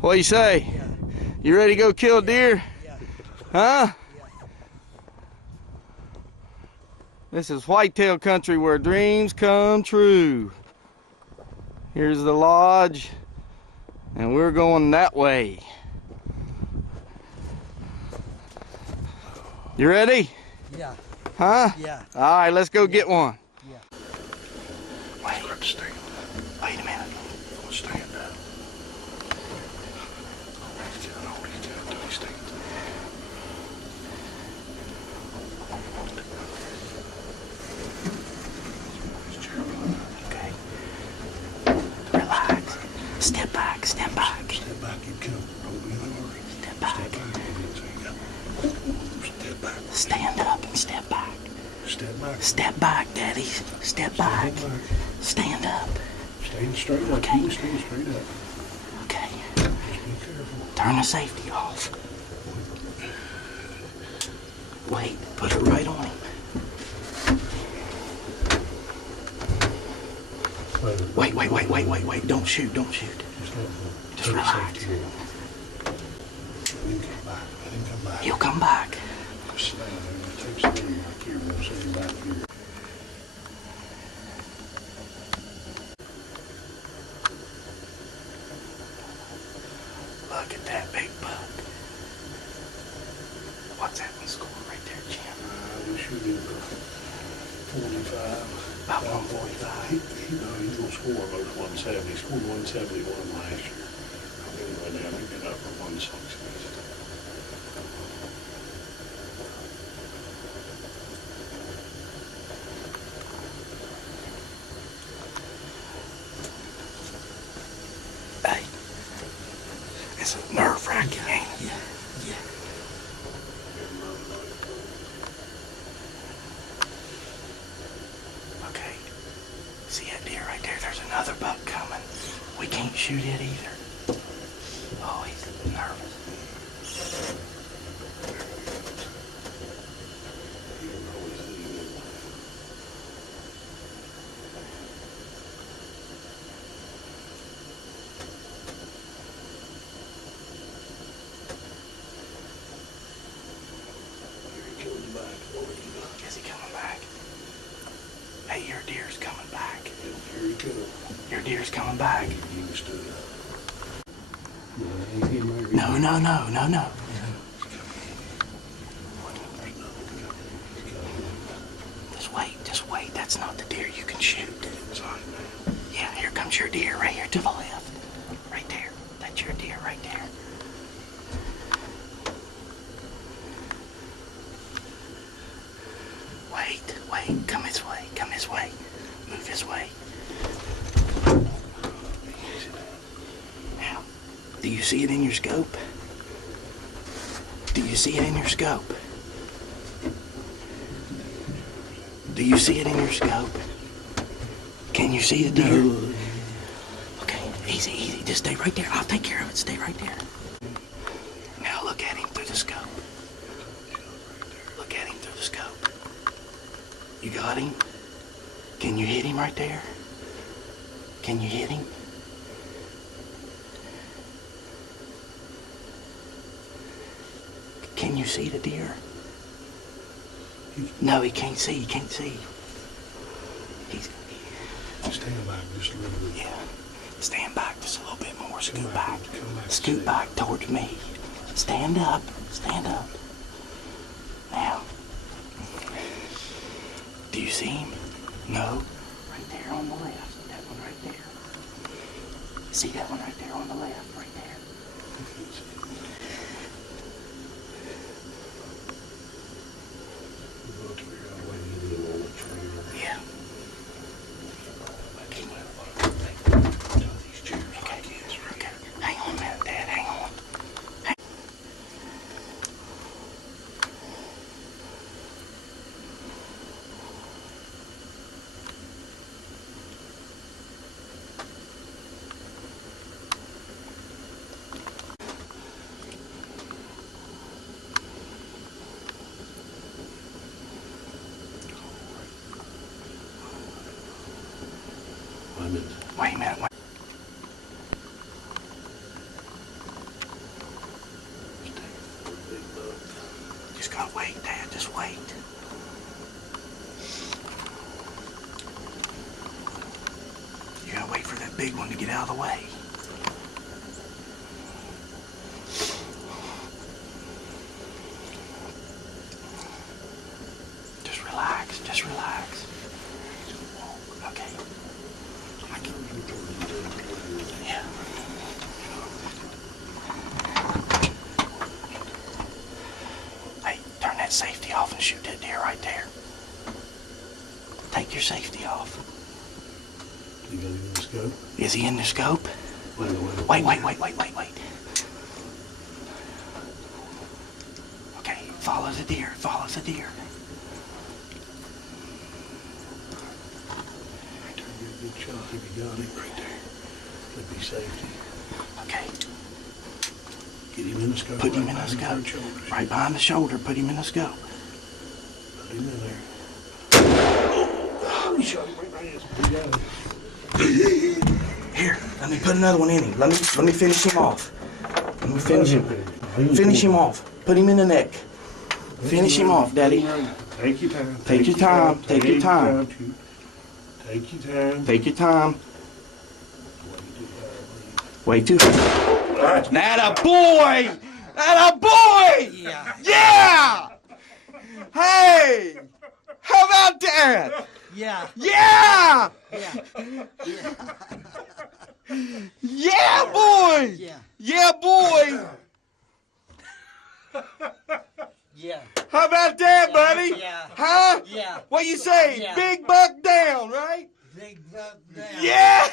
What do you say? Yeah. You ready to go kill deer? Yeah. Huh? Yeah. This is whitetail country where dreams come true. Here's the lodge, and we're going that way. You ready? Yeah. Huh? Yeah. All right, let's go get one. Yeah. Wait a minute. Stand up. Okay. Relax. Step back. Step back and come. Step back. Step back. Stand up and step back. Step back. Step back, Daddy. Step back. Stand up. Stand straight up. Okay. You stand straight up. Okay. Just be careful. Turn the safety off. Wait, put it right on him. Wait. Don't shoot. Just relax. Then come back. He'll come back. Just stand there. Take some room back here. We'll set him back here. Look at that big buck. What's that one score right there, Jim? We shoot him for 45. About 145. He's going to score about 170. He scored 171 last year. I think he went down and got up for 160. Hey, it's nerve-wracking, ain't it? Yeah. Okay. See that deer right there? There's another buck coming. We can't shoot it either. Oh, he's nervous. Is he coming back? Hey, your deer's coming back. Here he goes. Your deer's coming back. He stood up. No. Just wait. That's not the deer you can shoot. Yeah, here comes your deer right here to the left. Right there. That's your deer right there. Wait. Come his way. Move his way. Now, do you see it in your scope? Do you see it in your scope? Do you see it in your scope? Can you see the deer? No. Okay, easy. Just stay right there. I'll take care of it. Stay right there. Now look at him through the scope. Look at him through the scope. You got him? Can you hit him right there? Can you hit him? Can you see the deer? No, he can't see. He's Stand back just a little bit. yeah. Stand back just a little bit more. Scoot Come back. back. Scoot back towards me. Stand up. Now. Do you see him? No. Right there on the left. That one right there. See that one right there on the left? Right there. Yeah. Okay. Hang on a minute, Dad. Hang on. gotta wait, Dad. Just wait. You gotta wait for that big one to get out of the way. Just relax. Just relax. Okay. Yeah. Hey, turn that safety off and shoot that deer right there. Take your safety off. You got him in the scope? Is he in the scope? Wait. Wait. Okay, follow the deer. Follow the deer. Right there, get a good shot if you got him right there. That'd be safety. Okay. Get him in the scope. Put him in the scope. Right behind the shoulder. Put him in the scope. Put him in there. Oh, he shot him right in the ass. He got him. Here, let me put another one in him. Let me finish him off. Let me finish him. Finish him off. Put him in the neck. Finish him off, Daddy. Take your time. Take your time. Take your time. Take your time. Take your time. Wait too. That a boy! That a boy! Yeah. Yeah! Hey! How about that? Yeah. Yeah! Yeah. Yeah, boy! Yeah. Yeah, boy! Yeah. How about that, buddy? Yeah. Huh? Yeah. What you say? Yeah. Big buck down, right? Big buck down. Yeah!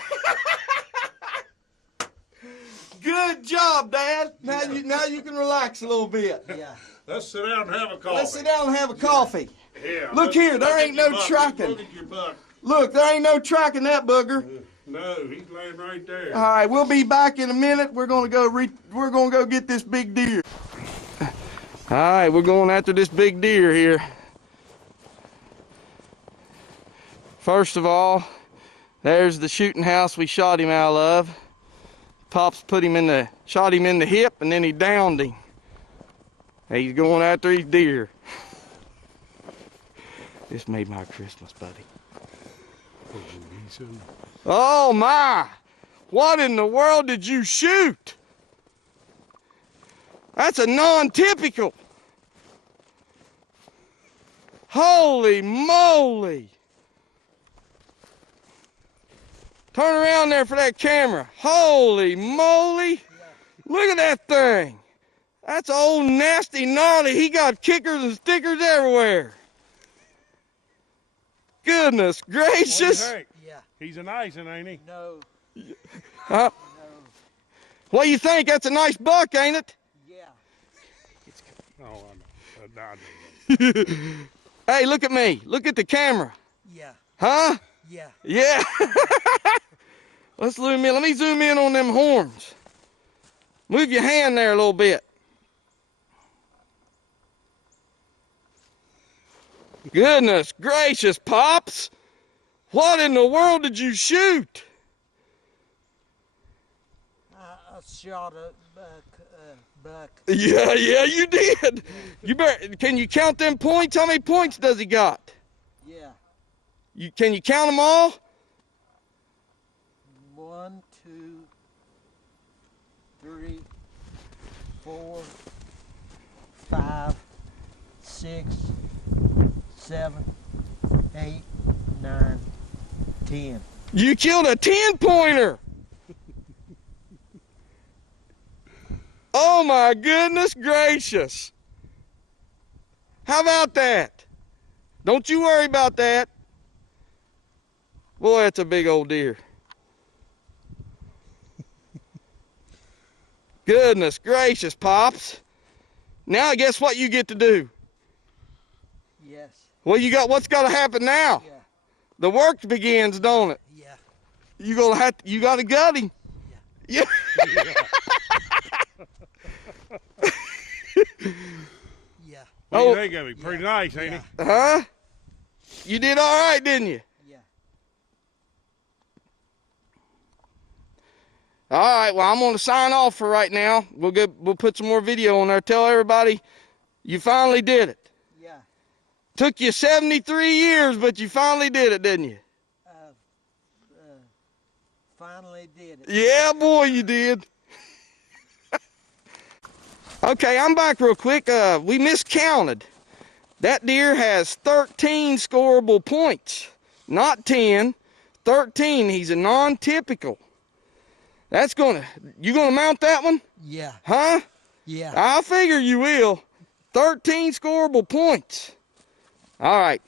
Good job, Dad. Now you can relax a little bit. Yeah. Let's sit down and have a coffee. Let's sit down and have a coffee. Yeah. Look here, there ain't no tracking. Look at your buck. Look, there ain't no tracking that booger. No, he's laying right there. All right, we'll be back in a minute. We're gonna go get this big deer. All right, we're going after this big deer here. First of all, there's the shooting house we shot him out of. Pops shot him in the hip, and then he downed him. He's going after his deer. This made my Christmas, buddy. Oh my! What in the world did you shoot? That's a non-typical. Holy moly! Turn around there for that camera. Holy moly! Look at that thing. That's old nasty naughty. He got kickers and stickers everywhere. Goodness gracious. Yeah. He's an icing, ain't he? No. Huh? No. What do you think? That's a nice buck, ain't it? Yeah. Oh, I know. Hey, look at me. Look at the camera. Yeah. Huh? Yeah. Yeah. Let's zoom in. Let me zoom in on them horns. Move your hand there a little bit. Goodness gracious, Pops. What in the world did you shoot? I shot a buck. Yeah, you did. You better, can you count them points? How many points does he got? Yeah. Can you count them all? 1, 2, 3, 4, 5, 6, 7, 8, 9, 10. You killed a 10-pointer. Oh my goodness gracious. How about that? Don't you worry about that. Boy, that's a big old deer. Goodness gracious, Pops. Now guess what you get to do? Yes. Well, what's got to happen now? Yeah. The work begins, don't it? Yeah. You got to gut him. Yeah. Yeah. What do you think of him? Pretty nice, ain't he? Huh? You did all right, didn't you? Yeah. All right, well, I'm going to sign off for right now. We'll put some more video on there. Tell everybody You finally did it. Yeah. Took you 73 years, but you finally did it, didn't you? Finally did it. Yeah, boy, you did. Okay, I'm back real quick. We miscounted. That deer has 13 scoreable points. Not 10, 13. He's a non-typical. You gonna mount that one? Yeah. Huh? Yeah. I figure you will. 13 scoreable points. All right.